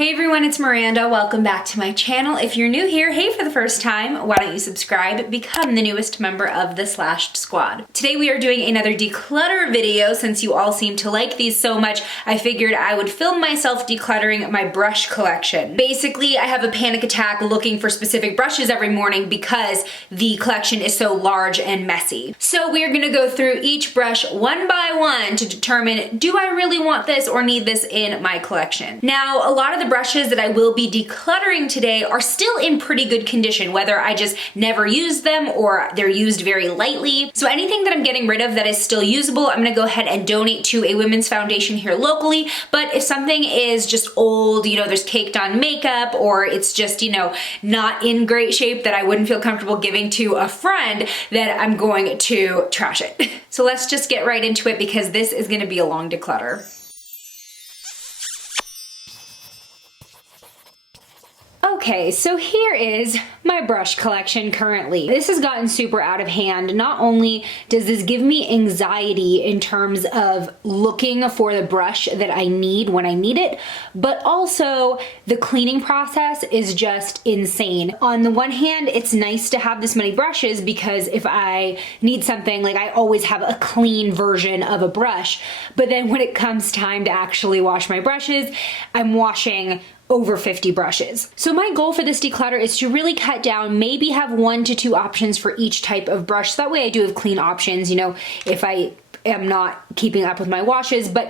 Hey everyone, it's Miranda. Welcome back to my channel. If you're new here, hey for the first time, why don't you subscribe, become the newest member of the Slashed Squad. Today we are doing another declutter video. Since you all seem to like these so much, I figured I would film myself decluttering my brush collection. Basically, I have a panic attack looking for specific brushes every morning because the collection is so large and messy. So we are gonna go through each brush one by one to determine, do I really want this or need this in my collection? Now, a lot of the brushes that I will be decluttering today are still in pretty good condition, whether I just never used them or they're used very lightly. So anything that I'm getting rid of that is still usable, I'm gonna go ahead and donate to a women's foundation here locally. But if something is just old, there's caked on makeup, or it's just, not in great shape that I wouldn't feel comfortable giving to a friend, then I'm going to trash it. So let's just get right into it because this is gonna be a long declutter. Okay, so here is my brush collection currently. This has gotten super out of hand. Not only does this give me anxiety in terms of looking for the brush that I need when I need it, but also the cleaning process is just insane. On the one hand, it's nice to have this many brushes because if I need something, like I always have a clean version of a brush, but then when it comes time to actually wash my brushes, I'm washing over 50 brushes. So my goal for this declutter is to really cut down, maybe have 1 to 2 options for each type of brush. So that way I do have clean options, if I am not keeping up with my washes, but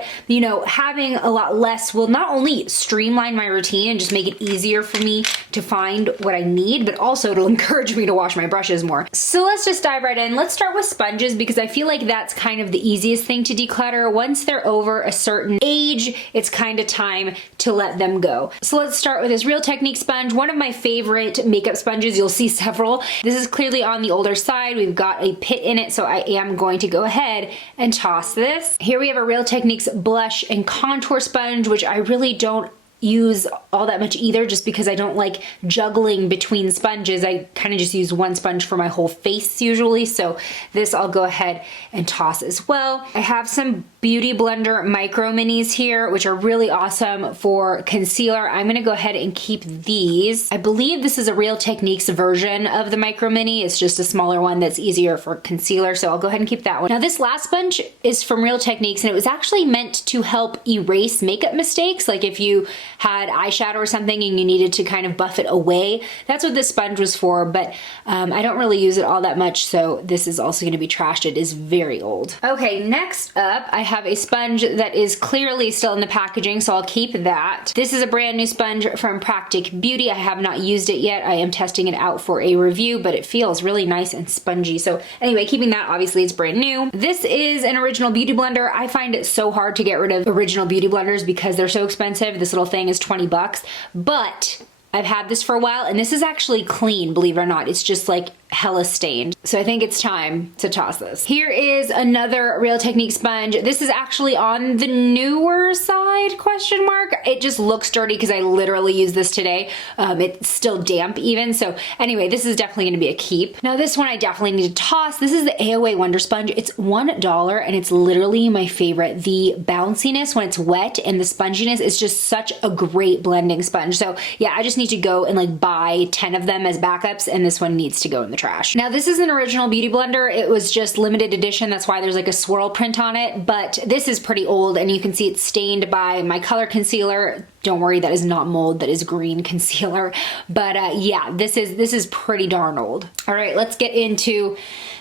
having a lot less will not only streamline my routine and just make it easier for me to find what I need, but also it'll encourage me to wash my brushes more. So let's just dive right in. Let's start with sponges because I feel like that's kind of the easiest thing to declutter. Once they're over a certain age, it's kind of time to let them go. So let's start with this Real Technique sponge, one of my favorite makeup sponges. You'll see several. This is clearly on the older side. We've got a pit in it, so I am going to go ahead and toss this. Here we have a Real Techniques blush and contour sponge, which I really don't use all that much either, just because I don't like juggling between sponges. I kind of just use one sponge for my whole face usually, so this I'll go ahead and toss as well. I have some Beauty Blender Micro Minis here, which are really awesome for concealer. I'm gonna go ahead and keep these. I believe this is a Real Techniques version of the Micro Mini. It's just a smaller one that's easier for concealer, so I'll go ahead and keep that one. Now this last sponge is from Real Techniques, and it was actually meant to help erase makeup mistakes, like if you had eyeshadow or something and you needed to kind of buff it away. That's what this sponge was for, but I don't really use it all that much, so this is also gonna be trashed. It is very old. Okay, next up, I have a sponge that is clearly still in the packaging, so I'll keep that. This is a brand new sponge from Practic Beauty. I have not used it yet. I am testing it out for a review, but it feels really nice and spongy. So anyway, keeping that, obviously it's brand new. This is an original beauty blender. I find it so hard to get rid of original beauty blenders because they're so expensive. This little thing is 20 bucks, but I've had this for a while and this is actually clean, believe it or not. It's just like hella stained. So I think it's time to toss this. Here is another Real Technique sponge. This is actually on the newer side, question mark. It just looks dirty because I literally used this today. It's still damp even. So anyway, this is definitely gonna be a keep. Now this one I definitely need to toss. This is the Aoa Wonder Sponge. It's $1 and it's literally my favorite. The bounciness when it's wet and the sponginess is just such a great blending sponge. So yeah, I just need to go and like buy 10 of them as backups, and this one needs to go in the trash. Now this is an original beauty blender. It was just limited edition. That's why there's like a swirl print on it, but this is pretty old and you can see it's stained by my color concealer. Don't worry, that is not mold, that is green concealer. But yeah, this is pretty darn old. All right, let's get into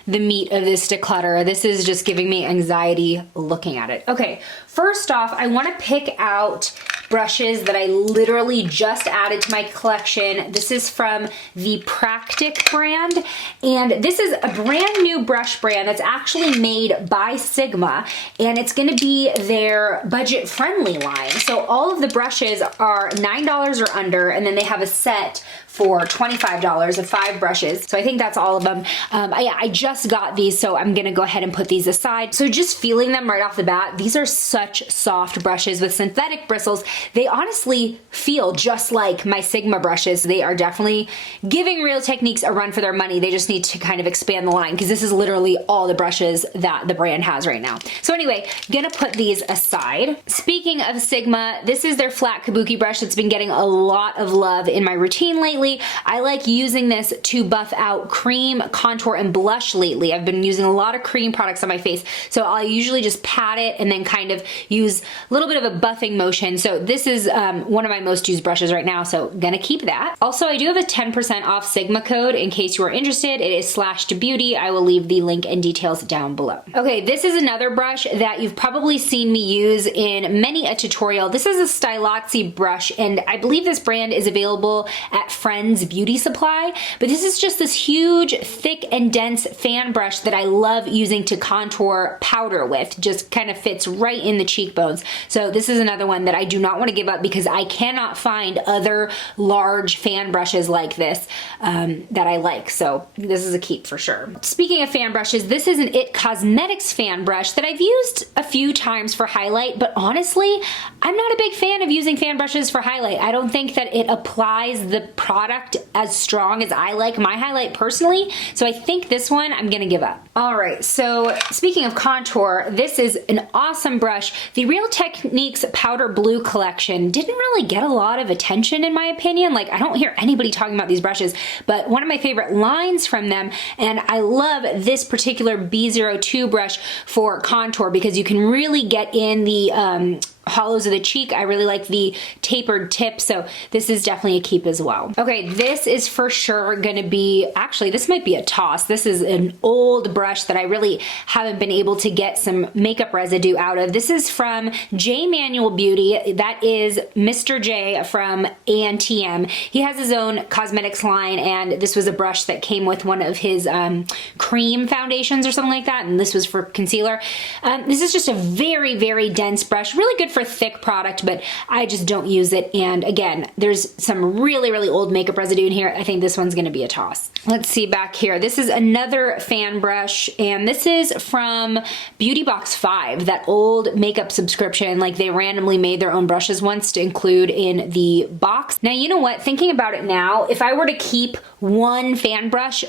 the meat of this declutter. This is just giving me anxiety looking at it. Okay, first off, I wanna pick out brushes that I literally just added to my collection. This is from the Practic brand, and this is a brand new brush brand that's actually made by Sigma, and it's gonna be their budget-friendly line. So all of the brushes are $9 or under, and then they have a set for $25 of 5 brushes. So I think that's all of them. I just got these, so I'm gonna go ahead and put these aside. So just feeling them right off the bat, these are such soft brushes with synthetic bristles, they honestly feel just like my Sigma brushes. They are definitely giving Real Techniques a run for their money. They just need to kind of expand the line because this is literally all the brushes that the brand has right now. So anyway, gonna put these aside. Speaking of Sigma, this is their flat Kabuki brush that's been getting a lot of love in my routine lately. I like using this to buff out cream, contour, and blush lately. I've been using a lot of cream products on my face, so I'll usually just pat it and then kind of use a little bit of a buffing motion. So this is one of my most used brushes right now, so gonna keep that. Also, I do have a 10% off Sigma code in case you are interested. It is /beauty. I will leave the link and details down below. Okay, this is another brush that you've probably seen me use in many a tutorial. This is a Luxy brush, and I believe this brand is available at Friends Beauty Supply, but this is just this huge, thick and dense fan brush that I love using to contour powder with. Just kind of fits right in the cheekbones. So this is another one that I do not want to give up because I cannot find other large fan brushes like this that I like. So this is a keep for sure. Speaking of fan brushes, this is an IT Cosmetics fan brush that I've used a few times for highlight, but honestly, I'm not a big fan of using fan brushes for highlight. I don't think that it applies the product as strong as I like my highlight personally, so I think this one I'm gonna give up. All right, so speaking of contour, this is an awesome brush. The Real Techniques Powder Blue collection didn't really get a lot of attention in my opinion. Like, I don't hear anybody talking about these brushes, but one of my favorite lines from them, and I love this particular B02 brush for contour because you can really get in the hollows of the cheek. I really like the tapered tip, so this is definitely a keep as well. Okay, this is for sure gonna be, actually this might be a toss. This is an old brush that I really haven't been able to get some makeup residue out of. This is from Manuel Beauty. That is Mr. J from ANTM. He has his own cosmetics line, and this was a brush that came with one of his cream foundations or something like that, and this was for concealer. This is just a very, very dense brush, really good for thick product, but I just don't use it. And again, there's some really, really old makeup residue in here. I think this one's gonna be a toss. Let's see back here. This is another fan brush, and this is from Beauty Box 5, that old makeup subscription. Like, they randomly made their own brushes once to include in the box. Now, you know what? Thinking about it now, if I were to keep one fan brush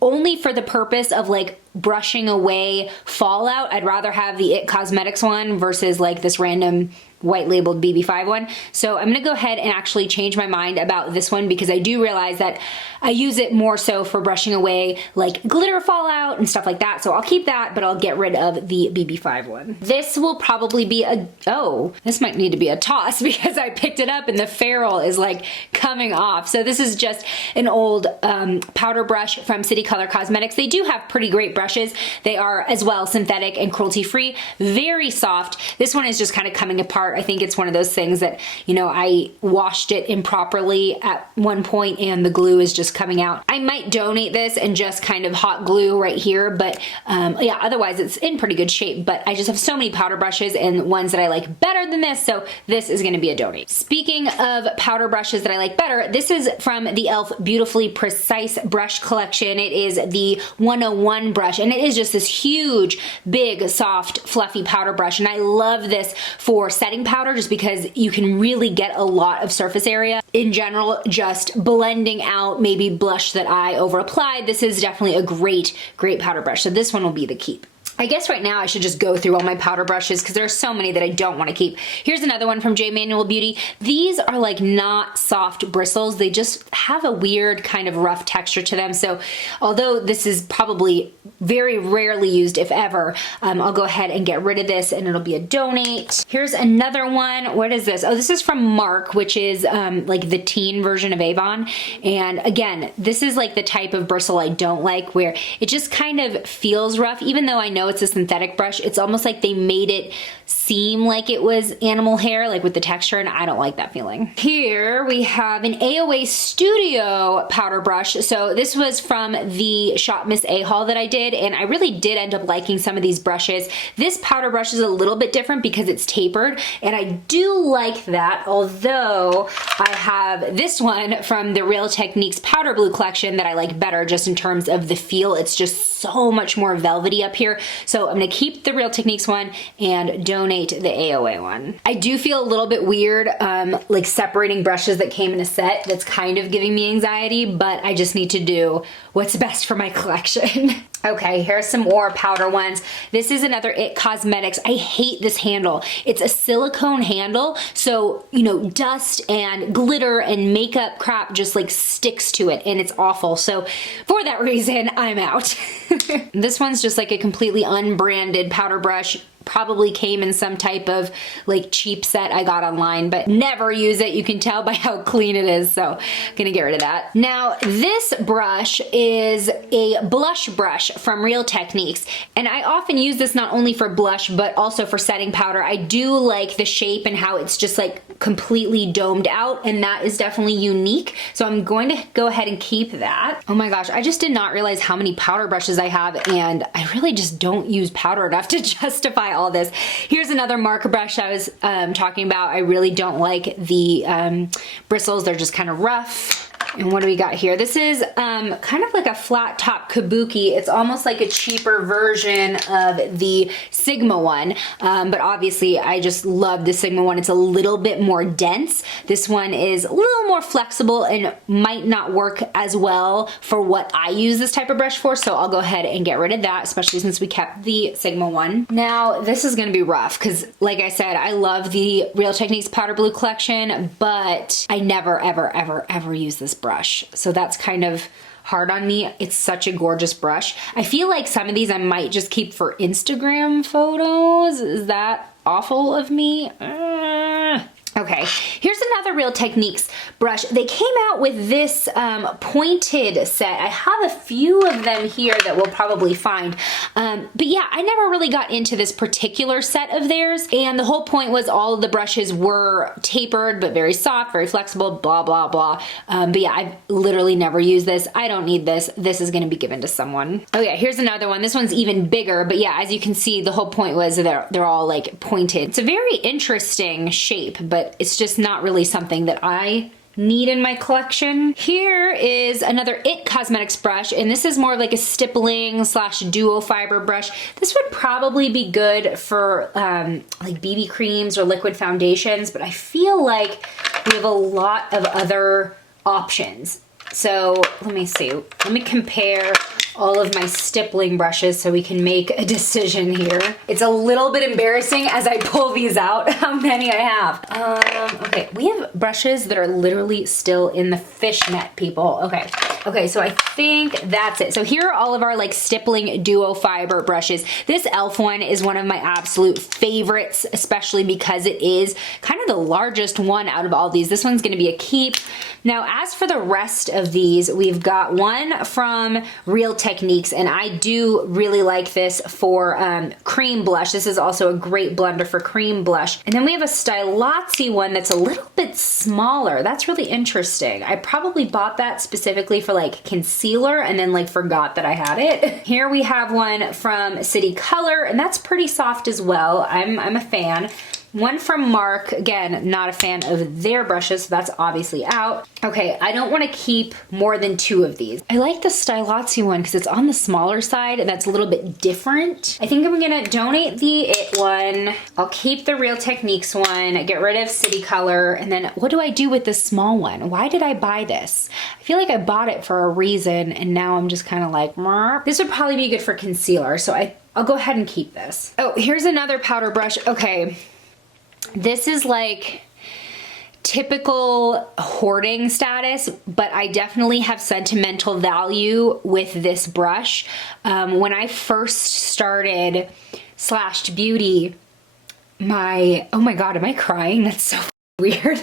only for the purpose of like brushing away fallout, I'd rather have the IT Cosmetics one versus like this random white labeled BB5 one. So I'm gonna go ahead and actually change my mind about this one because I do realize that I use it more so for brushing away like glitter fallout and stuff like that. So I'll keep that, but I'll get rid of the BB5 one. This will probably be a, oh, this might need to be a toss because I picked it up and the ferrule is like coming off. So this is just an old powder brush from City Color Cosmetics. They do have pretty great brushes. They are as well synthetic and cruelty free, very soft. This one is just kind of coming apart. I think it's one of those things that, you know, I washed it improperly at one point and the glue is just coming out. I might donate this and just kind of hot glue right here, but yeah, otherwise it's in pretty good shape. But I just have so many powder brushes and ones that I like better than this, so this is gonna be a donate. Speaking of powder brushes that I like better, this is from the e.l.f. Beautifully Precise brush collection. It is the 101 brush, and it is just this huge, big, soft, fluffy powder brush, and I love this for setting powder just because you can really get a lot of surface area. In general, just blending out maybe blush that I over applied, this is definitely a great, great powder brush. So this one will be the keep. I guess right now I should just go through all my powder brushes because there are so many that I don't want to keep. Here's another one from Manuel Beauty. These are like not soft bristles. They just have a weird kind of rough texture to them. So although this is probably very rarely used, if ever, I'll go ahead and get rid of this and it'll be a donate. Here's another one. What is this? Oh, this is from Mark, which is like the teen version of Avon. And again, this is like the type of bristle I don't like, where it just kind of feels rough. Even though I know it's a synthetic brush, it's almost like they made it seem like it was animal hair, like with the texture, and I don't like that feeling. Here we have an Aoa Studio powder brush. So this was from the Shop Miss A haul that I did, and I really did end up liking some of these brushes. This powder brush is a little bit different because it's tapered, and I do like that, although I have this one from the Real Techniques Powder Blue collection that I like better just in terms of the feel. It's just so much more velvety up here. So I'm gonna keep the Real Techniques one and donate the AOA one. I do feel a little bit weird like separating brushes that came in a set. That's kind of giving me anxiety, but I just need to do what's best for my collection. Okay, here's some more powder ones. This is another IT Cosmetics. I hate this handle. It's a silicone handle, so, you know, dust and glitter and makeup crap just like sticks to it, and it's awful. So for that reason, I'm out. This one's just like a completely unbranded powder brush. Probably came in some type of like cheap set I got online, but never use it. You can tell by how clean it is, so I'm gonna get rid of that. Now, this brush is a blush brush from Real Techniques, and I often use this not only for blush, but also for setting powder. I do like the shape and how it's just like completely domed out, and that is definitely unique. So I'm going to go ahead and keep that. Oh my gosh, I just did not realize how many powder brushes I have, and I really just don't use powder enough to justify all this. Here's another marker brush I was talking about. I really don't like the bristles. They're just kind of rough. And what do we got here? This is kind of like a flat top kabuki. It's almost like a cheaper version of the Sigma one, but obviously I just love the Sigma one. It's a little bit more dense. This one is a little more flexible and might not work as well for what I use this type of brush for, so I'll go ahead and get rid of that, especially since we kept the Sigma one. Now, this is gonna be rough because, like I said, I love the Real Techniques Powder Blue collection, but I never, ever, ever, ever use this brush. So that's kind of hard on me. It's such a gorgeous brush. I feel like some of these I might just keep for Instagram photos. Is that awful of me? Okay, here's another Real Techniques brush. They came out with this pointed set. I have a few of them here that we'll probably find. But yeah, I never really got into this particular set of theirs. And the whole point was all of the brushes were tapered, but very soft, very flexible, blah, blah, blah. But yeah, I've literally never used this. I don't need this. This is gonna be given to someone. Oh yeah, here's another one. This one's even bigger, but yeah, as you can see, the whole point was they're all like pointed. It's a very interesting shape, but it's just not really something that I need in my collection. Here is another IT Cosmetics brush, and this is more like a stippling slash duo fiber brush. This would probably be good for like BB creams or liquid foundations, but I feel like we have a lot of other options. So let me see, let me compare all of my stippling brushes so we can make a decision here. It's a little bit embarrassing as I pull these out, how many I have. Okay, we have brushes that are literally still in the fishnet, people. Okay, so I think that's it. So here are all of our like stippling duo fiber brushes. This e.l.f. one is one of my absolute favorites, especially because it is kind of the largest one out of all these. This one's gonna be a keep. Now, as for the rest of these, we've got one from Real Techniques, and I do really like this for cream blush. This is also a great blender for cream blush. And then we have a Stylotsy one that's a little bit smaller. That's really interesting. I probably bought that specifically for like concealer and then like forgot that I had it. Here we have one from City Color, and that's pretty soft as well. I'm a fan. One from Mark, again, not a fan of their brushes, so that's obviously out. Okay, I don't want to keep more than 2 of these. I like the Stylotsy one because it's on the smaller side and that's a little bit different. I think I'm gonna donate the IT one. I'll keep the Real Techniques one, get rid of City Color, and then what do I do with this small one? Why did I buy this? I feel like I bought it for a reason and now I'm just kind of like, Meh. This would probably be good for concealer, so I'll go ahead and keep this. Oh, here's another powder brush. Okay. This is like typical hoarding status, but I definitely have sentimental value with this brush. When I first started Slashed Beauty, oh my God, am I crying? That's so weird.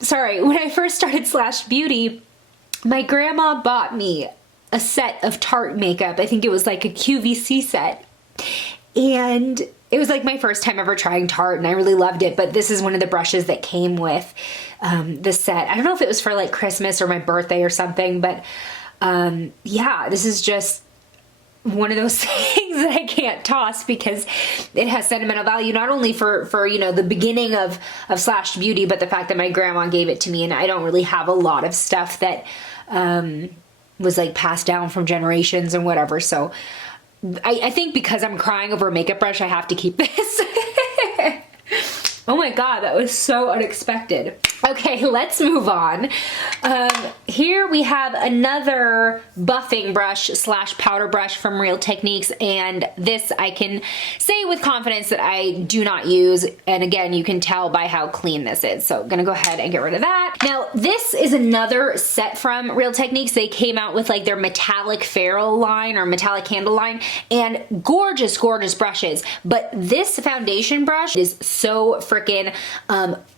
Sorry, when I first started Slashed Beauty, my grandma bought me a set of Tarte makeup. I think it was like a QVC set. And it was like my first time ever trying Tarte and I really loved it, but this is one of the brushes that came with the set. I don't know if it was for like Christmas or my birthday or something, but yeah, this is just one of those things that I can't toss because it has sentimental value, not only for you know, the beginning of Slashed Beauty, but the fact that my grandma gave it to me and I don't really have a lot of stuff that was like passed down from generations and whatever. So I think because I'm crying over a makeup brush, I have to keep this. Oh my God, that was so unexpected. Okay, let's move on. Here we have another buffing brush slash powder brush from Real Techniques, and this I can say with confidence that I do not use, and again, you can tell by how clean this is, so I'm gonna go ahead and get rid of that. Now, this is another set from Real Techniques. They came out with like their metallic ferrule line or metallic handle line, and gorgeous, gorgeous brushes, but this foundation brush is so freaking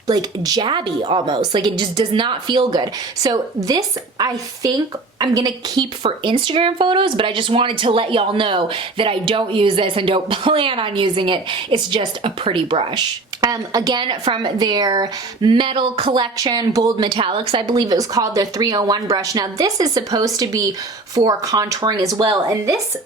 like jabby almost, like it just does not feel good. So this I think I'm gonna keep for Instagram photos, but I just wanted to let y'all know that I don't use this and don't plan on using it. It's just a pretty brush. Again, from their metal collection, Bold Metallics, I believe it was called, their 301 brush. Now this is supposed to be for contouring as well, and this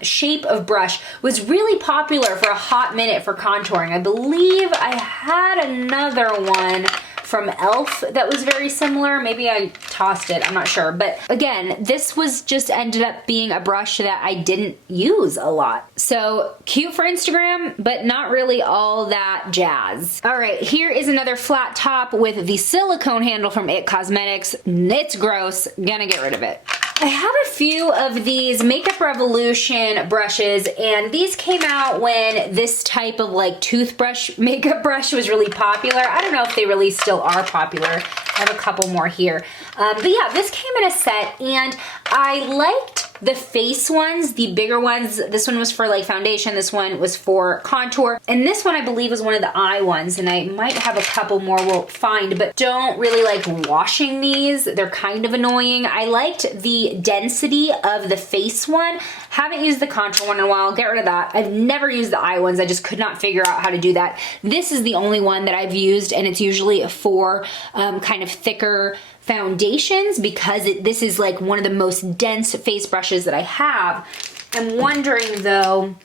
shape of brush was really popular for a hot minute for contouring. I believe I had another one from e.l.f. that was very similar. Maybe I tossed it, I'm not sure. But again, this was just ended up being a brush that I didn't use a lot. So cute for Instagram, but not really all that jazz. All right, here is another flat top with the silicone handle from IT Cosmetics. It's gross, gonna get rid of it. I have a few of these Makeup Revolution brushes, and these came out when this type of like toothbrush makeup brush was really popular. I don't know if they really still are popular. I have a couple more here. But yeah, this came in a set, and I liked the face ones, the bigger ones. This one was for like foundation, this one was for contour, and this one I believe was one of the eye ones, and I might have a couple more we'll find, but don't really like washing these. They're kind of annoying. I liked the density of the face one. Haven't used the contour one in a while, get rid of that. I've never used the eye ones, I just could not figure out how to do that. This is the only one that I've used, and it's usually for kind of thicker foundations because this is like one of the most dense face brushes that I have. I'm wondering though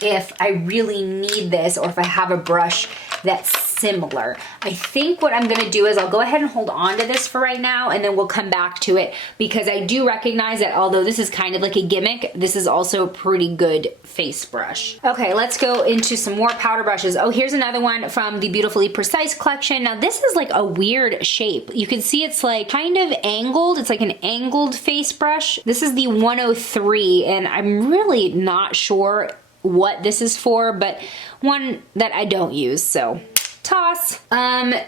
if I really need this or if I have a brush that's similar. I think what I'm gonna do is I'll go ahead and hold on to this for right now, and then we'll come back to it, because I do recognize that although this is kind of like a gimmick, this is also a pretty good face brush. Okay, let's go into some more powder brushes. Oh, here's another one from the Beautifully Precise collection. Now this is like a weird shape. You can see it's like kind of angled. It's like an angled face brush. This is the 103, and I'm really not sure what this is for, but one that I don't use, so toss.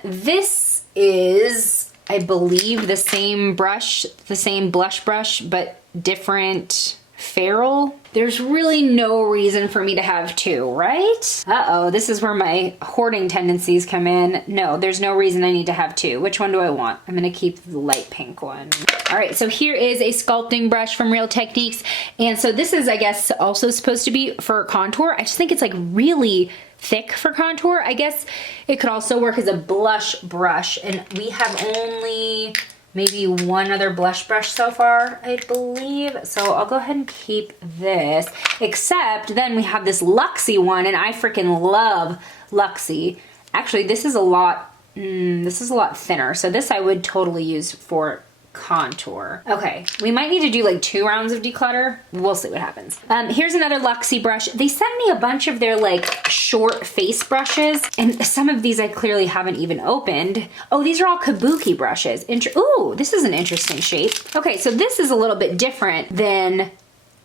This is, I believe, the same brush, the same blush brush, but different ferrule. There's really no reason for me to have two, right? Uh-oh, this is where my hoarding tendencies come in. No, there's no reason I need to have two. Which one do I want? I'm gonna keep the light pink one. All right, so here is a sculpting brush from Real Techniques. And so this is, I guess, also supposed to be for contour. I just think it's like really thick for contour. I guess it could also work as a blush brush, and we have only maybe one other blush brush so far, I believe. So I'll go ahead and keep this, except then we have this Luxy one, and I freaking love Luxy. Actually, this is a lot thinner, so this I would totally use for contour. Okay, we might need to do like 2 rounds of declutter. We'll see what happens. Here's another Luxy brush. They sent me a bunch of their like short face brushes, and some of these I clearly haven't even opened. Oh, these are all Kabuki brushes. Ooh, this is an interesting shape. Okay, so this is a little bit different than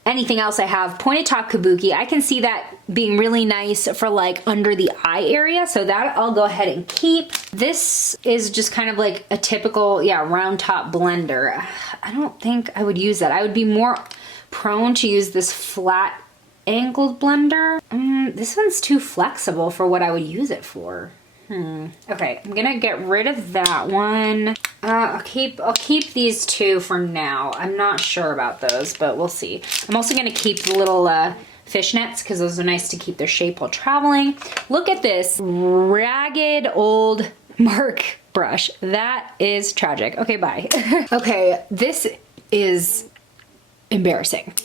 anything else I have. Pointed top Kabuki. I can see that being really nice for like under the eye area, so that I'll go ahead and keep. This is just kind of like a typical, yeah, round top blender. I don't think I would use that. I would be more prone to use this flat angled blender. This one's too flexible for what I would use it for. Okay, I'm gonna get rid of that one. I'll keep these two for now. I'm not sure about those, but we'll see. I'm also gonna keep the little fishnets because those are nice to keep their shape while traveling. Look at this ragged old Mark brush. That is tragic. Okay, bye. Okay, this is embarrassing.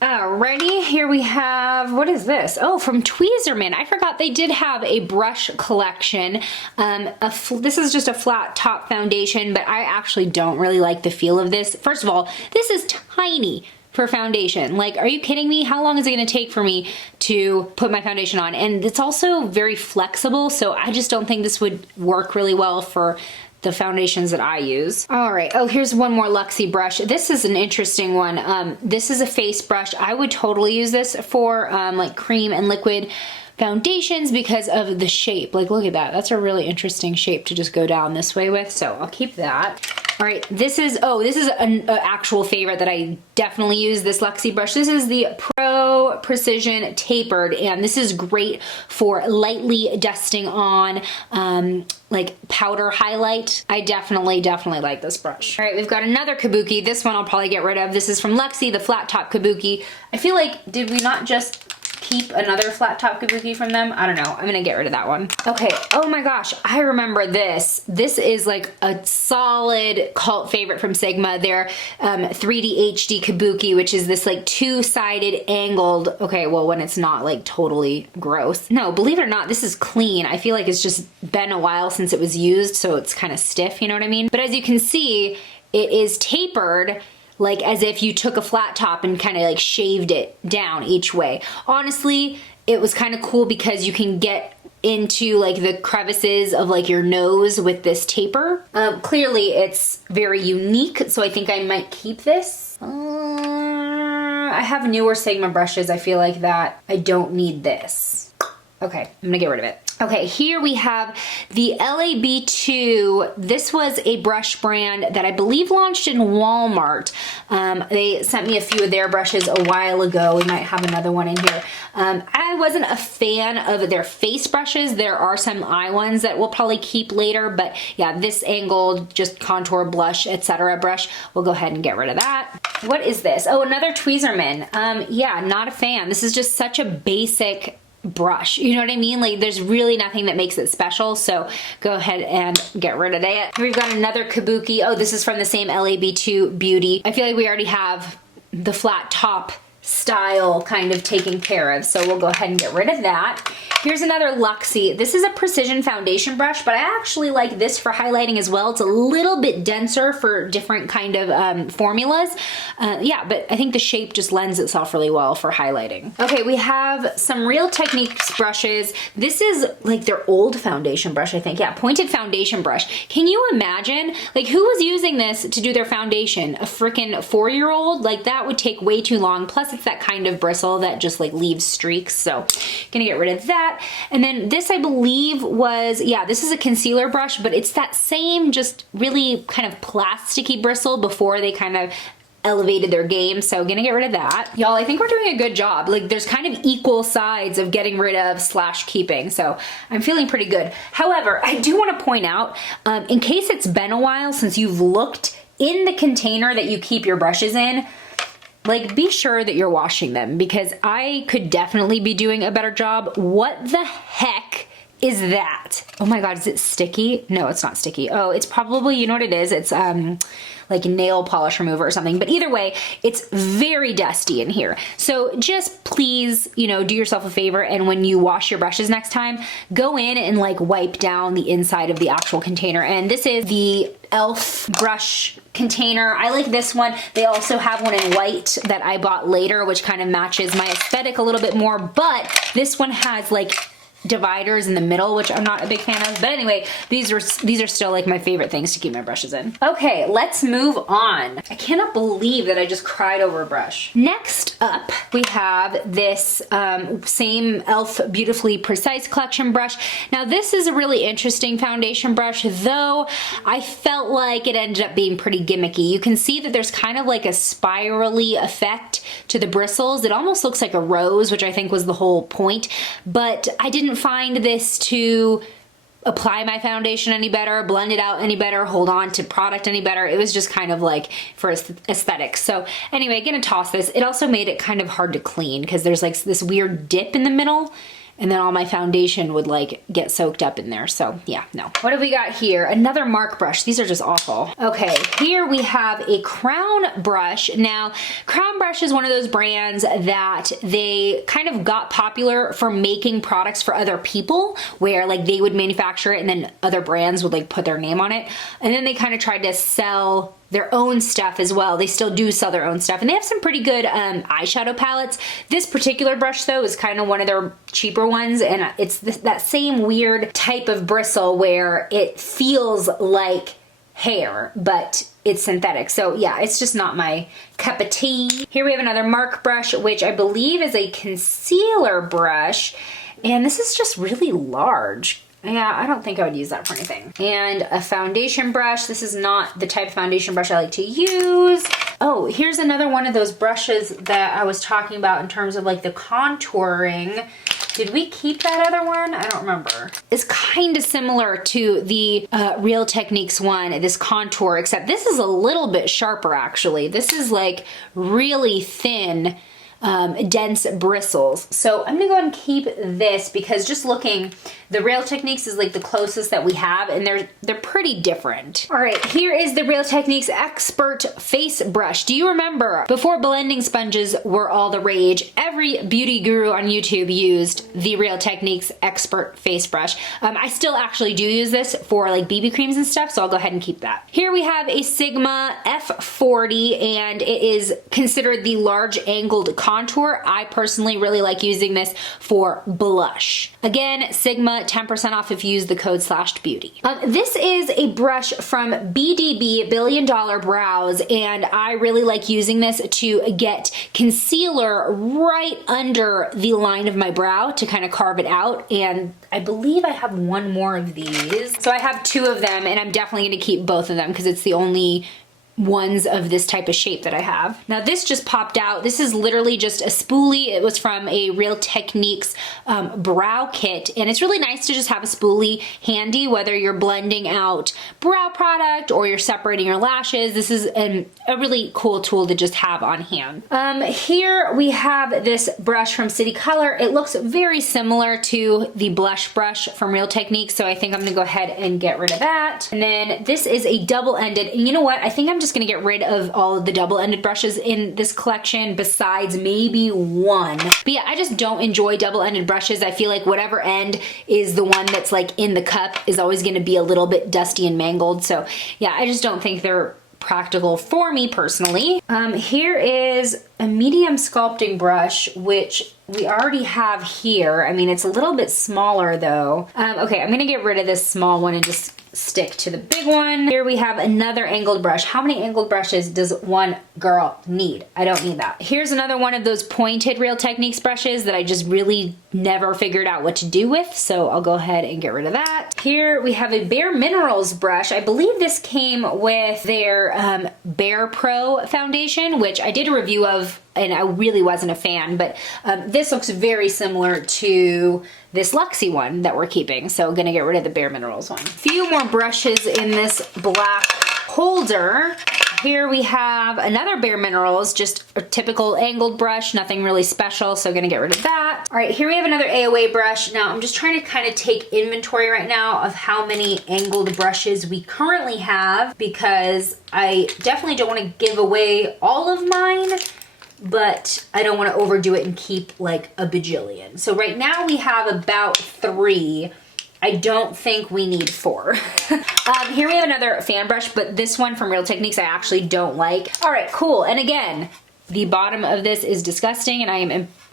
Alrighty, here we have, what is this? Oh, from Tweezerman. I forgot they did have a brush collection. This is just a flat top foundation, but I actually don't really like the feel of this. First of all, this is tiny for foundation. Like, are you kidding me? How long is it gonna take for me to put my foundation on? And it's also very flexible, so I just don't think this would work really well for the foundations that I use. All right, oh, here's one more Luxy brush. This is an interesting one. This is a face brush. I would totally use this for like cream and liquid foundations because of the shape. Like, look at that. That's a really interesting shape to just go down this way with, so I'll keep that. All right, this is an actual favorite that I definitely use, this Luxy brush. This is the Pro Precision Tapered, and this is great for lightly dusting on like powder highlight. I definitely like this brush. All right, we've got another Kabuki. This one I'll probably get rid of. This is from Luxy, the flat top Kabuki. I feel like, did we not just keep another flat top Kabuki from them? I don't know. I'm gonna get rid of that one. Okay, oh my gosh, I remember this. This is like a solid cult favorite from Sigma. Their 3D HD Kabuki, which is this like two-sided angled, okay, well, when it's not like totally gross. No, believe it or not, this is clean. I feel like it's just been a while since it was used, so it's kind of stiff, you know what I mean? But as you can see, it is tapered, like as if you took a flat top and kind of like shaved it down each way. Honestly, it was kind of cool because you can get into like the crevices of like your nose with this taper. Clearly it's very unique, so I think I might keep this. I have newer Sigma brushes. I feel like that I don't need this. Okay, I'm gonna get rid of it. Okay, here we have the LAB2. This was a brush brand that I believe launched in Walmart. They sent me a few of their brushes a while ago. We might have another one in here. I wasn't a fan of their face brushes. There are some eye ones that we'll probably keep later, but yeah, this angled, just contour, blush, etc. brush, we'll go ahead and get rid of that. What is this? Oh, another Tweezerman. Yeah, not a fan. This is just such a basic brush, you know what I mean? Like, there's really nothing that makes it special, so go ahead and get rid of it. Here we've got another Kabuki. Oh, this is from the same LAB2 Beauty. I feel like we already have the flat top style kind of taken care of, so we'll go ahead and get rid of that. Here's another Luxy. This is a precision foundation brush, but I actually like this for highlighting as well. It's a little bit denser for different kind of formulas. Yeah, but I think the shape just lends itself really well for highlighting. Okay, we have some Real Techniques brushes. This is like their old foundation brush, I think. Yeah, pointed foundation brush. Can you imagine? Like, who was using this to do their foundation? A freaking 4-year-old? Like, that would take way too long. Plus, it's that kind of bristle that just like leaves streaks, so gonna get rid of that. And then this, I believe, was, yeah, this is a concealer brush, but it's that same just really kind of plasticky bristle before they kind of elevated their game, so gonna get rid of that. Y'all, I think we're doing a good job. Like, there's kind of equal sides of getting rid of / keeping, so I'm feeling pretty good. However, I do want to point out, in case it's been a while since you've looked in the container that you keep your brushes in, like, be sure that you're washing them, because I could definitely be doing a better job. What the heck is that? Oh my God, is it sticky? No, it's not sticky. Oh, it's probably, you know what it is? It's like nail polish remover or something. But either way, it's very dusty in here. So just please, you know, do yourself a favor, and when you wash your brushes next time, go in and like wipe down the inside of the actual container. And this is the e.l.f. brush container. I like this one. They also have one in white that I bought later, which kind of matches my aesthetic a little bit more, but this one has like dividers in the middle, which I'm not a big fan of. But anyway, these are still like my favorite things to keep my brushes in. Okay, let's move on. I cannot believe that I just cried over a brush. Next up, we have this same e.l.f. Beautifully Precise Collection brush. Now, this is a really interesting foundation brush, though I felt like it ended up being pretty gimmicky. You can see that there's kind of like a spirally effect to the bristles. It almost looks like a rose, which I think was the whole point, but I didn't find this to apply my foundation any better, blend it out any better, hold on to product any better. It was just kind of like for aesthetics. So anyway, gonna toss this. It also made it kind of hard to clean because there's like this weird dip in the middle, and then all my foundation would like get soaked up in there. So yeah, no. What have we got here? Another mark brush. These are just awful. Okay, here we have a crown brush. Now, Crown Brush is one of those brands that they kind of got popular for making products for other people, where like they would manufacture it and then other brands would like put their name on it. And then they kind of tried to sell their own stuff as well. They still do sell their own stuff, and they have some pretty good eyeshadow palettes. This particular brush though is kind of one of their cheaper ones, and it's that same weird type of bristle where it feels like hair, but it's synthetic. So yeah, it's just not my cup of tea. Here we have another mark brush, which I believe is a concealer brush, and this is just really large. Yeah, I don't think I would use that for anything. And a foundation brush. This is not the type of foundation brush I like to use. Oh, here's another one of those brushes that I was talking about in terms of like the contouring. Did we keep that other one? I don't remember. It's kind of similar to the Real Techniques one, this contour, except this is a little bit sharper actually. This is like really thin, dense bristles. So I'm gonna go ahead and keep this because just looking, the Real Techniques is like the closest that we have, and they're pretty different. All right, here is the Real Techniques Expert Face Brush. Do you remember before blending sponges were all the rage, every beauty guru on YouTube used the Real Techniques Expert Face Brush. I still actually do use this for like BB creams and stuff, so I'll go ahead and keep that. Here we have a Sigma F40, and it is considered the large angled contour. I personally really like using this for blush. Again, Sigma, 10% off if you use the code /beauty. This is a brush from BDB, Billion Dollar Brows, and I really like using this to get concealer right under the line of my brow to kind of carve it out, and I believe I have one more of these. So I have two of them, and I'm definitely going to keep both of them because it's the only ones of this type of shape that I have. Now this just popped out. This is literally just a spoolie. It was from a Real Techniques brow kit, and it's really nice to just have a spoolie handy whether you're blending out brow product or you're separating your lashes. This is a really cool tool to just have on hand. Here we have this brush from City Color. It looks very similar to the blush brush from Real Techniques, so I think I'm gonna go ahead and get rid of that. And then this is a double-ended, and you know what? I think I'm just gonna get rid of all of the double-ended brushes in this collection besides maybe one. But yeah, I just don't enjoy double-ended brushes. I feel like whatever end is the one that's like in the cup is always gonna be a little bit dusty and mangled. So yeah, I just don't think they're practical for me personally. Here is a medium sculpting brush, which we already have here. I mean, it's a little bit smaller though. Okay, I'm gonna get rid of this small one and just stick to the big one. Here we have another angled brush. How many angled brushes does one girl need? I don't need that. Here's another one of those pointed Real Techniques brushes that I just really never figured out what to do with, so I'll go ahead and get rid of that. Here we have a Bare Minerals brush. I believe this came with their Bare Pro foundation, which I did a review of and I really wasn't a fan, but this looks very similar to this Luxy one that we're keeping, so I'm gonna get rid of the Bare Minerals one. A few more brushes in this black holder. Here we have another Bare Minerals, just a typical angled brush, nothing really special, so I'm gonna get rid of that. All right, here we have another Aoa brush. Now I'm just trying to kind of take inventory right now of how many angled brushes we currently have, because I definitely don't want to give away all of mine, but I don't want to overdo it and keep like a bajillion. So right now we have about 3. I don't think we need 4. Here we have another fan brush, but this one from Real Techniques I actually don't like. All right, cool. And again, the bottom of this is disgusting and I am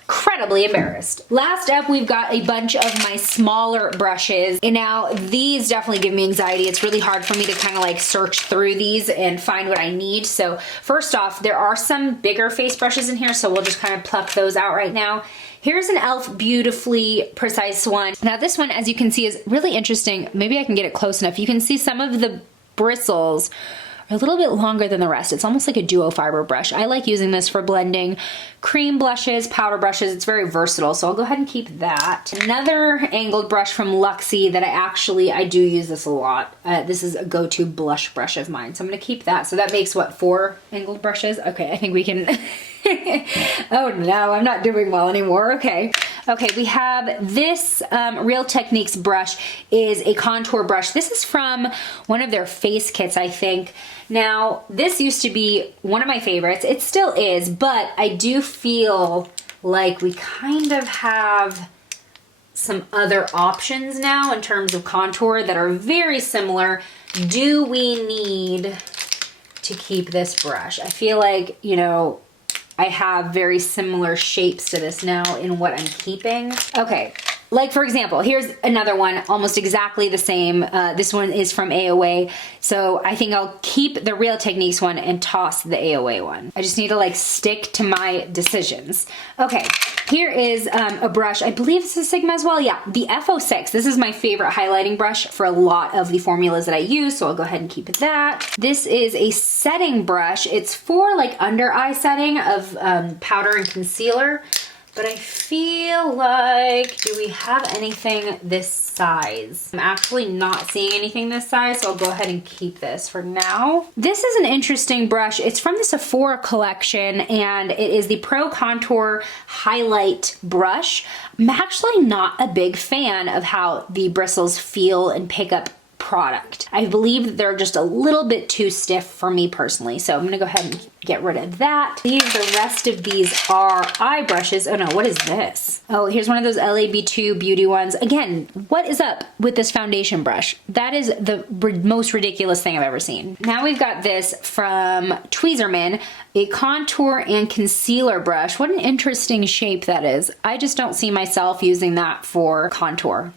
incredibly embarrassed. Last up, we've got a bunch of my smaller brushes. And now these definitely give me anxiety. It's really hard for me to kind of like search through these and find what I need. So first off, there are some bigger face brushes in here, so we'll just kind of pluck those out right now. Here's an e.l.f. Beautifully Precise one. Now this one, as you can see, is really interesting. Maybe I can get it close enough. You can see some of the bristles are a little bit longer than the rest. It's almost like a duo fiber brush. I like using this for blending cream blushes, powder brushes. It's very versatile, so I'll go ahead and keep that. Another angled brush from Luxy that I do use this a lot. This is a go-to blush brush of mine, so I'm gonna keep that. So that makes what, 4 angled brushes? Okay, I think we can Oh no, I'm not doing well anymore. Okay. Okay, we have this Real Techniques brush is a contour brush. This is from one of their face kits, I think. Now, this used to be one of my favorites. It still is, but I do feel like we kind of have some other options now in terms of contour that are very similar. Do we need to keep this brush? I feel like, you know, I have very similar shapes to this now in what I'm keeping. Okay, like for example, here's another one, almost exactly the same. This one is from Aoa, so I think I'll keep the Real Techniques one and toss the Aoa one. I just need to like stick to my decisions. Okay, here is a brush, I believe it's a Sigma as well. Yeah, the F06. This is my favorite highlighting brush for a lot of the formulas that I use, so I'll go ahead and keep that. This is a setting brush. It's for like under eye setting of powder and concealer. But I feel like, do we have anything this size? I'm actually not seeing anything this size, so I'll go ahead and keep this for now. This is an interesting brush. It's from the Sephora collection, and it is the Pro Contour Highlight Brush. I'm actually not a big fan of how the bristles feel and pick up product. I believe that they're just a little bit too stiff for me personally, so I'm gonna go ahead and get rid of that. The rest of these are eye brushes. Oh no, what is this? Oh, here's one of those LAB2 beauty ones. Again, what is up with this foundation brush? That is the most ridiculous thing I've ever seen. Now we've got this from Tweezerman, a contour and concealer brush. What an interesting shape that is. I just don't see myself using that for contour.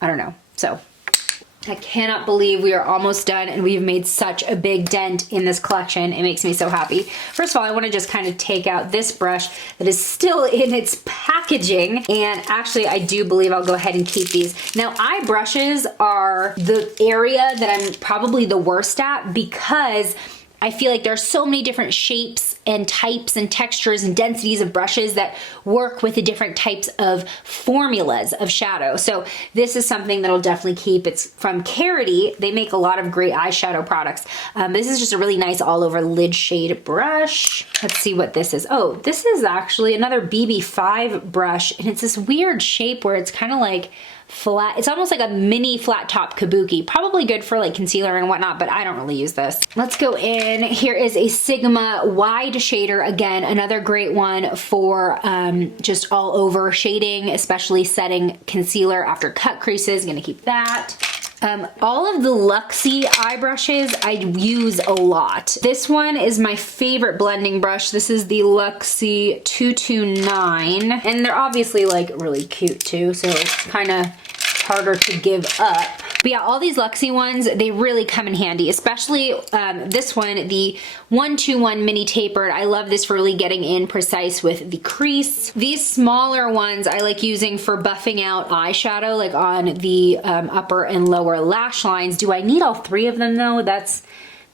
I don't know, so. I cannot believe we are almost done and we've made such a big dent in this collection. It makes me so happy. First of all, I want to just kind of take out this brush that is still in its packaging. And actually, I do believe I'll go ahead and keep these. Now, eye brushes are the area that I'm probably the worst at because I feel like there's so many different shapes and types and textures and densities of brushes that work with the different types of formulas of shadow. So this is something that I'll definitely keep. It's from Carity. They make a lot of great eyeshadow products. This is just a really nice all over lid shade brush. Let's see what this is. Oh, this is actually another BB5 brush, and it's this weird shape where it's kind of like flat. It's almost like a mini flat top kabuki. Probably good for like concealer and whatnot, but I don't really use this. Let's go in. Here is a Sigma wide shader. Again, another great one for just all over shading, especially setting concealer after cut creases. Gonna keep that. All of the Luxy eye brushes I use a lot. This one is my favorite blending brush. This is the Luxy 229, and they're obviously like really cute too, so it's kind of harder to give up. But yeah, all these Luxy ones, they really come in handy, especially this one, the 121 mini tapered. I love this for really getting in precise with the crease. These smaller ones I like using for buffing out eyeshadow, like on the upper and lower lash lines. Do I need all three of them though? That's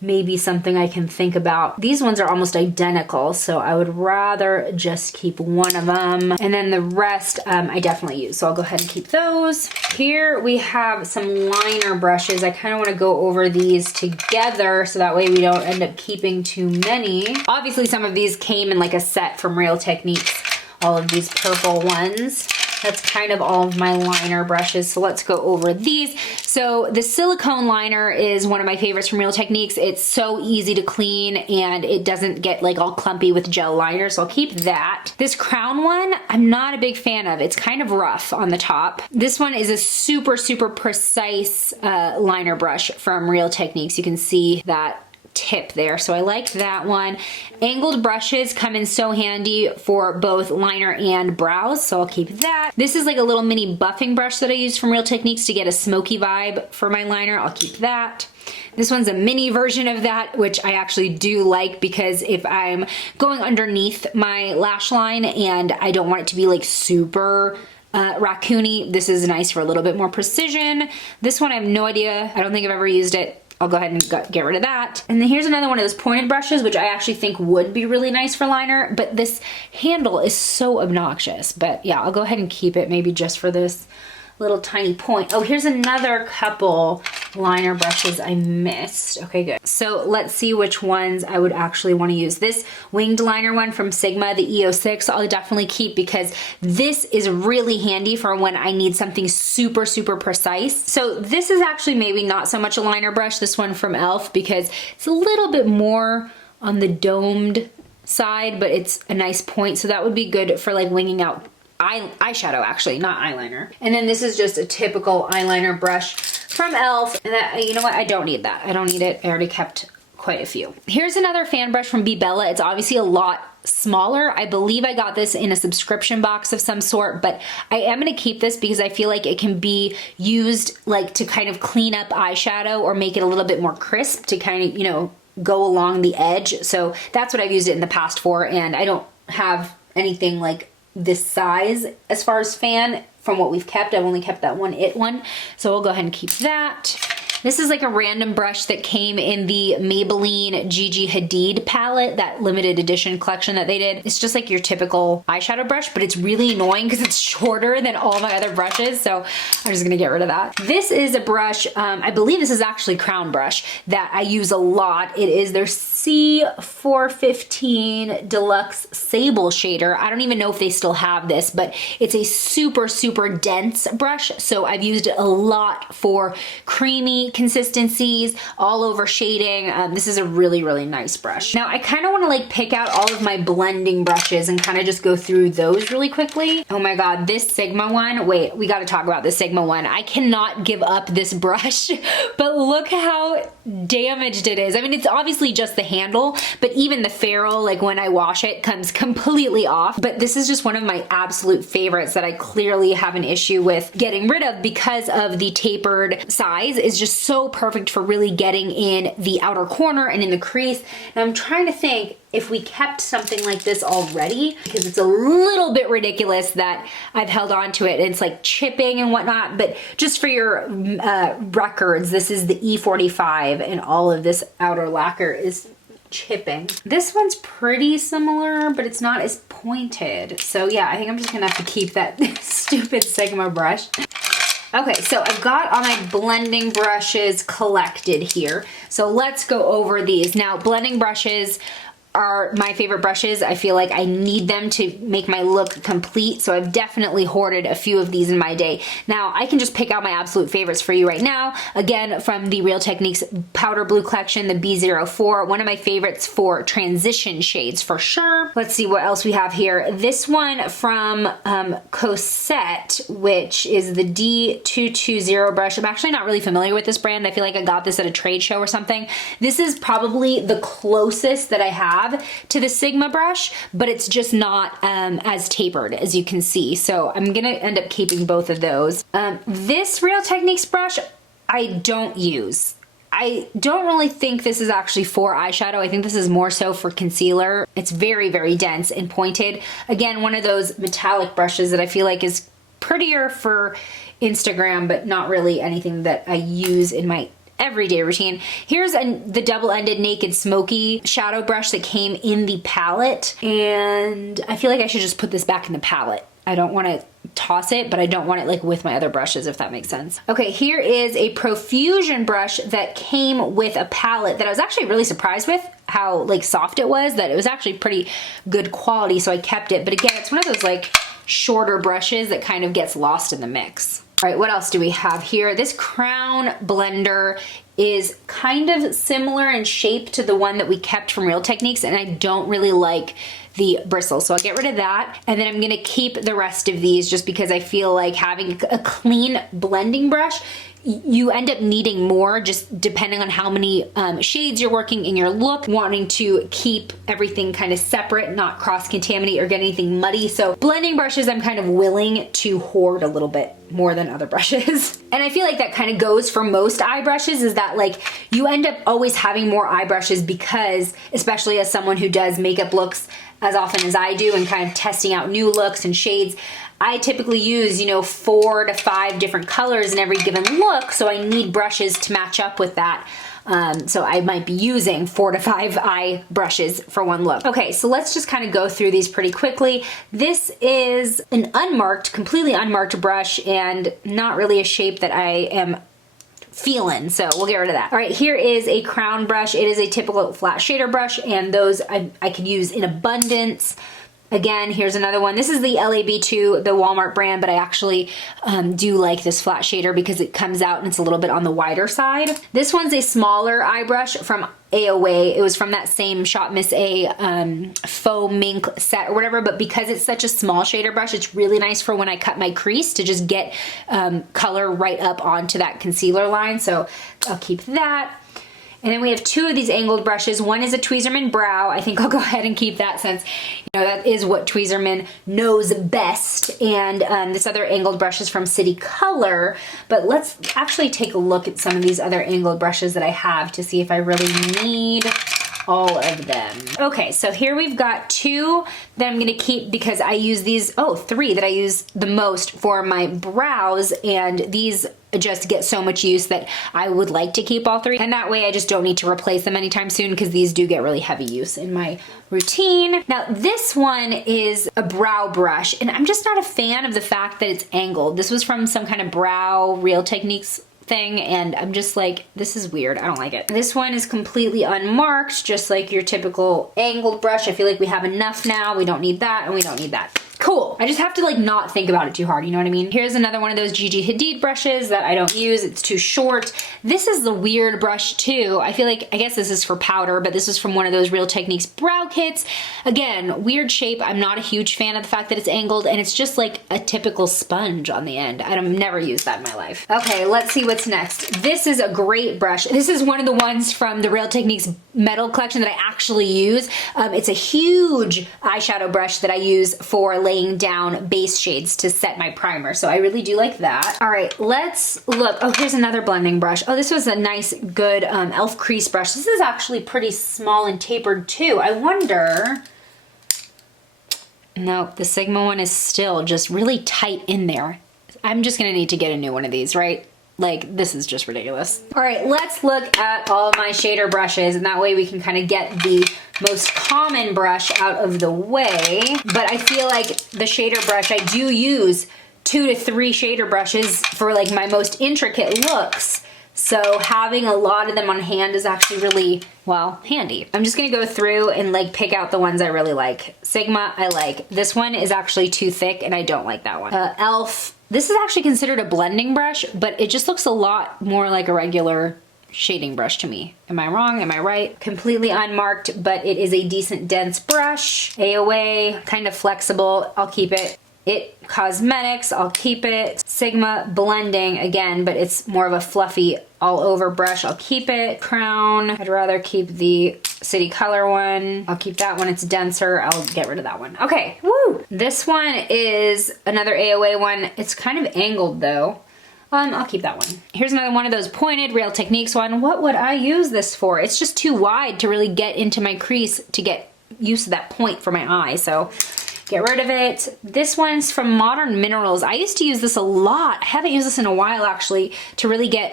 maybe something I can think about. These ones are almost identical, so I would rather just keep one of them. And then the rest I definitely use, so I'll go ahead and keep those. Here we have some liner brushes. I kind of want to go over these together so that way we don't end up keeping too many. Obviously some of these came in like a set from Real Techniques, all of these purple ones. That's kind of all of my liner brushes, so let's go over these. So the Silicone Liner is one of my favorites from Real Techniques. It's so easy to clean and it doesn't get like all clumpy with gel liner, so I'll keep that. This Crown one, I'm not a big fan of. It's kind of rough on the top. This one is a super, super precise liner brush from Real Techniques. You can see that tip there, so I like that one. Angled brushes come in so handy for both liner and brows, so I'll keep that. This is like a little mini buffing brush that I use from Real Techniques to get a smoky vibe for my liner. I'll keep that. This one's a mini version of that, which I actually do like because if I'm going underneath my lash line and I don't want it to be like super raccoony, this is nice for a little bit more precision. This one I have no idea. I don't think I've ever used it. I'll go ahead and get rid of that. And then here's another one of those pointed brushes, which I actually think would be really nice for liner, but this handle is so obnoxious. But yeah, I'll go ahead and keep it maybe just for this little tiny point. Oh, here's another couple liner brushes I missed. Okay, good. So let's see which ones I would actually want to use. This winged liner one from Sigma, the EO6, I'll definitely keep because this is really handy for when I need something super, super precise. So this is actually maybe not so much a liner brush, this one from e.l.f. because it's a little bit more on the domed side, but it's a nice point. So that would be good for like winging out eyeshadow, actually, not eyeliner. And then this is just a typical eyeliner brush from e.l.f. And that, you know what? I don't need that. I don't need it. I already kept quite a few. Here's another fan brush from Bella. It's obviously a lot smaller. I believe I got this in a subscription box of some sort, but I am going to keep this because I feel like it can be used like to kind of clean up eyeshadow or make it a little bit more crisp to kind of, you know, go along the edge. So that's what I've used it in the past for, and I don't have anything like this size as far as fan from what we've kept. I've only kept that one one, so we'll go ahead and keep that. This is like a random brush that came in the Maybelline Gigi Hadid palette, that limited edition collection that they did. It's just like your typical eyeshadow brush, but it's really annoying because it's shorter than all my other brushes, so I'm just gonna get rid of that. This is a brush, I believe this is actually Crown Brush, that I use a lot. It is their C415 Deluxe Sable Shader. I don't even know if they still have this, but it's a super, super dense brush, so I've used it a lot for creamy consistencies, all over shading. This is a really, really nice brush. Now I kind of want to like pick out all of my blending brushes and kind of just go through those really quickly. Oh my god, this Sigma one, wait, we got to talk about this Sigma one. I cannot give up this brush, but look how damaged it is. I mean, it's obviously just the handle, but even the ferrule, like when I wash it, comes completely off. But this is just one of my absolute favorites that I clearly have an issue with getting rid of because of the tapered size. Is just so perfect for really getting in the outer corner and in the crease. And I'm trying to think if we kept something like this already, because it's a little bit ridiculous that I've held on to it and it's like chipping and whatnot, but just for your records, this is the E45 and all of this outer lacquer is chipping. This one's pretty similar, but it's not as pointed. So yeah, I think I'm just gonna have to keep that stupid Sigma brush. Okay, so I've got all my blending brushes collected here. So let's go over these. Now, blending brushes are my favorite brushes. I feel like I need them to make my look complete, so I've definitely hoarded a few of these in my day. Now, I can just pick out my absolute favorites for you right now. Again, from the Real Techniques Powder Blue Collection, the B04, one of my favorites for transition shades for sure. Let's see what else we have here. This one from Cosette, which is the D220 brush. I'm actually not really familiar with this brand. I feel like I got this at a trade show or something. This is probably the closest that I have to the Sigma brush, but it's just not as tapered as you can see. So I'm gonna end up keeping both of those. This Real Techniques brush I don't use. I don't really think this is actually for eyeshadow. I think this is more so for concealer. It's very, very dense and pointed. Again, one of those metallic brushes that I feel like is prettier for Instagram, but not really anything that I use in my everyday routine. Here's the double-ended Naked Smoky shadow brush that came in the palette, and I feel like I should just put this back in the palette. I don't want to toss it, but I don't want it like with my other brushes, if that makes sense. Okay, here is a Profusion brush that came with a palette that I was actually really surprised with how like soft it was, that it was actually pretty good quality, so I kept it. But again, it's one of those like shorter brushes that kind of gets lost in the mix. All right, what else do we have here? This Crown blender is kind of similar in shape to the one that we kept from Real Techniques, and I don't really like the Bristle, so I'll get rid of that. And then I'm gonna keep the rest of these just because I feel like having a clean blending brush, you end up needing more just depending on how many shades you're working in your look, wanting to keep everything kind of separate, not cross-contaminate or get anything muddy. So blending brushes, I'm kind of willing to hoard a little bit more than other brushes. And I feel like that kind of goes for most eye brushes, is that like you end up always having more eye brushes because, especially as someone who does makeup looks as often as I do and kind of testing out new looks and shades, I typically use, you know, 4 to 5 different colors in every given look, so I need brushes to match up with that. So I might be using 4 to 5 eye brushes for one look. Okay, so let's just kind of go through these pretty quickly. This is an unmarked, completely unmarked brush and not really a shape that I am feeling, so we'll get rid of that. All right, here is a crown brush. It is a typical flat shader brush, and those I could use in abundance. Again, here's another one. This is the LAB2, the Walmart brand, but I actually do like this flat shader because it comes out and it's a little bit on the wider side. This one's a smaller eye brush from Aoa. It was from that same Shop Miss A faux mink set or whatever, but because it's such a small shader brush, it's really nice for when I cut my crease to just get color right up onto that concealer line. So I'll keep that. And then we have 2 of these angled brushes. One is a Tweezerman Brow. I think I'll go ahead and keep that since, you know, that is what Tweezerman knows best. And this other angled brush is from City Color. But let's actually take a look at some of these other angled brushes that I have to see if I really need all of them. Okay, so here we've got 2 that I'm gonna keep because I use these, 3 that I use the most for my brows, and these just get so much use that I would like to keep all 3. And that way I just don't need to replace them anytime soon because these do get really heavy use in my routine. Now this one is a brow brush, and I'm just not a fan of the fact that it's angled. This was from some kind of brow Real Techniques thing, and I'm just like, this is weird. I don't like it. This one is completely unmarked, just like your typical angled brush. I feel like we have enough now. We don't need that, and we don't need that. Cool. I just have to like not think about it too hard, you know what I mean? Here's another one of those Gigi Hadid brushes that I don't use. It's too short. This is the weird brush too. I feel like, I guess this is for powder, but this is from one of those Real Techniques brow kits. Again, weird shape. I'm not a huge fan of the fact that it's angled, and it's just like a typical sponge on the end. I've never used that in my life. Okay, let's see what's next. This is a great brush. This is one of the ones from the Real Techniques metal collection that I actually use. It's a huge eyeshadow brush that I use for laying down base shades to set my primer. So I really do like that. All right, let's look. Oh, here's another blending brush. Oh, this was a nice, good e.l.f. crease brush. This is actually pretty small and tapered too. I wonder... Nope, the Sigma one is still just really tight in there. I'm just gonna need to get a new one of these, right? Like, this is just ridiculous. All right, let's look at all my shader brushes, and that way we can kind of get the most common brush out of the way. But I feel like the shader brush, I do use 2 to 3 shader brushes for like my most intricate looks. So having a lot of them on hand is actually really, well, handy. I'm just gonna go through and like pick out the ones I really like. Sigma, I like. This one is actually too thick and I don't like that one. e.l.f. This is actually considered a blending brush, but it just looks a lot more like a regular shading brush to me. Am I wrong? Am I right? Completely unmarked, but it is a decent dense brush. Aoa, kind of flexible. I'll keep it. It Cosmetics, I'll keep it. Sigma blending, again, but it's more of a fluffy all over brush. I'll keep it. Crown, I'd rather keep the City Color one. I'll keep that one, it's denser. I'll get rid of that one. Okay, woo! This one is another Aoa one. It's kind of angled though. I'll keep that one. Here's another one of those pointed Real Techniques one. What would I use this for? It's just too wide to really get into my crease to get used to that point for my eye, so get rid of it. This one's from Modern Minerals. I used to use this a lot. I haven't used this in a while actually to really get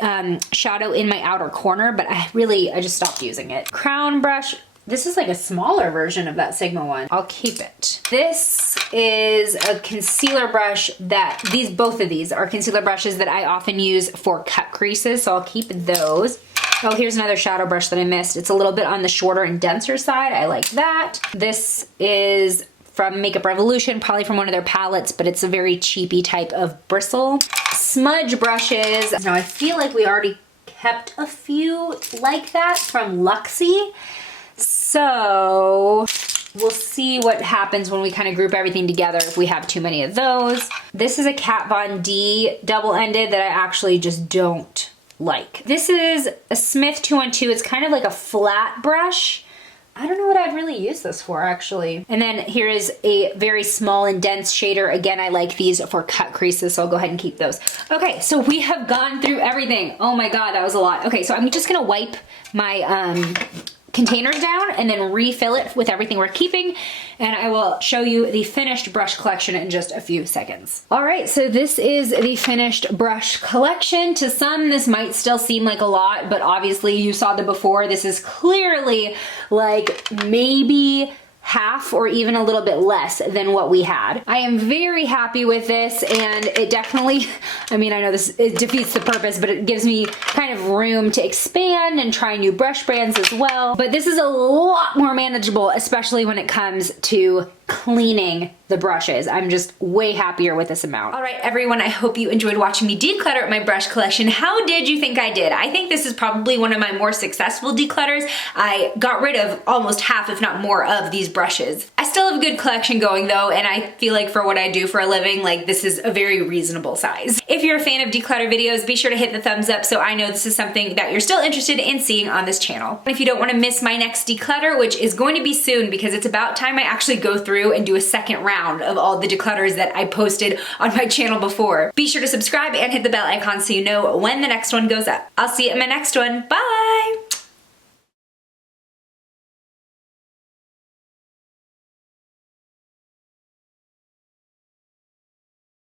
shadow in my outer corner, but I just stopped using it. Crown brush. This is like a smaller version of that Sigma one. I'll keep it. This is a concealer brush that, both of these are concealer brushes that I often use for cut creases, so I'll keep those. Oh, here's another shadow brush that I missed. It's a little bit on the shorter and denser side. I like that. This is from Makeup Revolution, probably from one of their palettes, but it's a very cheapy type of bristle. Smudge brushes. Now I feel like we already kept a few like that from Luxy. So we'll see what happens when we kind of group everything together if we have too many of those. This is a Kat Von D double-ended that I actually just don't like. This is a Smith 212. It's kind of like a flat brush. I don't know what I'd really use this for actually. And then here is a very small and dense shader. Again, I like these for cut creases, so I'll go ahead and keep those. Okay, so we have gone through everything. Oh my God, that was a lot. Okay, so I'm just gonna wipe my containers down and then refill it with everything we're keeping, and I will show you the finished brush collection in just a few seconds. All right, so this is the finished brush collection. To some, this might still seem like a lot, but obviously you saw the before. This is clearly like maybe half or even a little bit less than what we had. I am very happy with this, and it definitely, I mean, I know it defeats the purpose, but it gives me kind of room to expand and try new brush brands as well. But this is a lot more manageable, especially when it comes to cleaning the brushes. I'm just way happier with this amount. All right, everyone, I hope you enjoyed watching me declutter my brush collection. How did you think I did? I think this is probably one of my more successful declutters. I got rid of almost half, if not more, of these brushes. I still have a good collection going though, and I feel like for what I do for a living, like this is a very reasonable size. If you're a fan of declutter videos, be sure to hit the thumbs up so I know this is something that you're still interested in seeing on this channel. If you don't want to miss my next declutter, which is going to be soon because it's about time I actually go through and do a second round of all the declutters that I posted on my channel before. Be sure to subscribe and hit the bell icon so you know when the next one goes up. I'll see you in my next one. Bye!